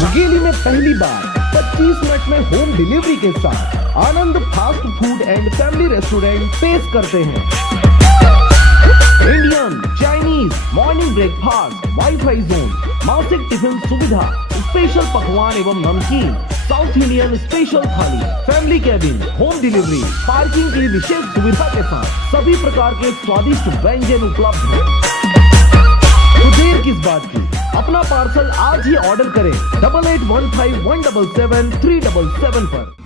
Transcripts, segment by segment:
मुंगेली में पहली बार 25 मिनट में होम डिलीवरी के साथ Anand fast food and family restaurant पेश करते हैं Indian, Chinese, morning breakfast, wifi zone, मासिक टिफिन सुविधा, स्पेशल पकवान एवं नमकीन, south Indian special thali, family cabin, home delivery, parking की विशेष सुविधा के साथ सभी प्रकार के स्वादिष्ट व्यंजन उपलब्ध हैं। तो देर किस बात की, अपना पार्सल आज ही ऑर्डर करें 8815177377 पर।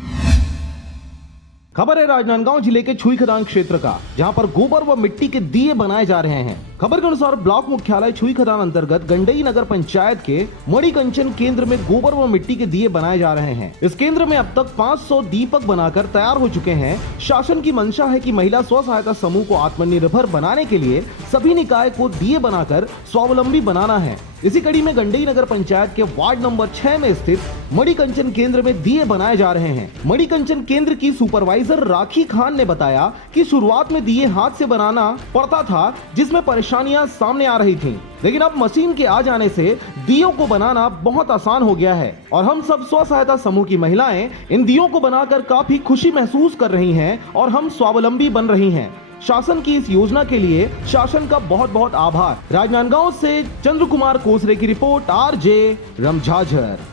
खबर है राजनांदगांव जिले के छुई खदान क्षेत्र का, जहां पर गोबर व मिट्टी के दिए बनाए जा रहे हैं। खबर के अनुसार ब्लॉक मुख्यालय छुई खदान अंतर्गत गंडई नगर पंचायत के मणिकंचन केंद्र में गोबर व मिट्टी के दिए बनाए जा रहे हैं। इस केंद्र में अब तक 500 दीपक बनाकर तैयार हो चुके हैं। शासन की मंशा है कि महिला स्व सहायता समूह को आत्मनिर्भर बनाने के लिए सभी निकाय को दिए बनाकर स्वावलंबी बनाना है। इसी कड़ी में गंडई नगर पंचायत के वार्ड नंबर 6 में स्थित मणिकंचन केंद्र में दिए बनाए जा रहे हैं। मणिकंचन केंद्र की सुपरवाइजर राखी खान ने बताया कि शुरुआत में दिए हाथ से बनाना पड़ता था, जिसमें परेशानियां सामने आ रही थीं। लेकिन अब मशीन के आ जाने से दियों को बनाना बहुत आसान हो गया है और हम सब स्व सहायता समूह की महिलाएं इन दियों को बनाकर काफी खुशी महसूस कर रही हैं और हम स्वावलंबी बन रही हैं। शासन की इस योजना के लिए शासन का बहुत बहुत आभार। राजनांदगांव से चंद्र कुमार कोसरे की रिपोर्ट, RJ रमझाझर।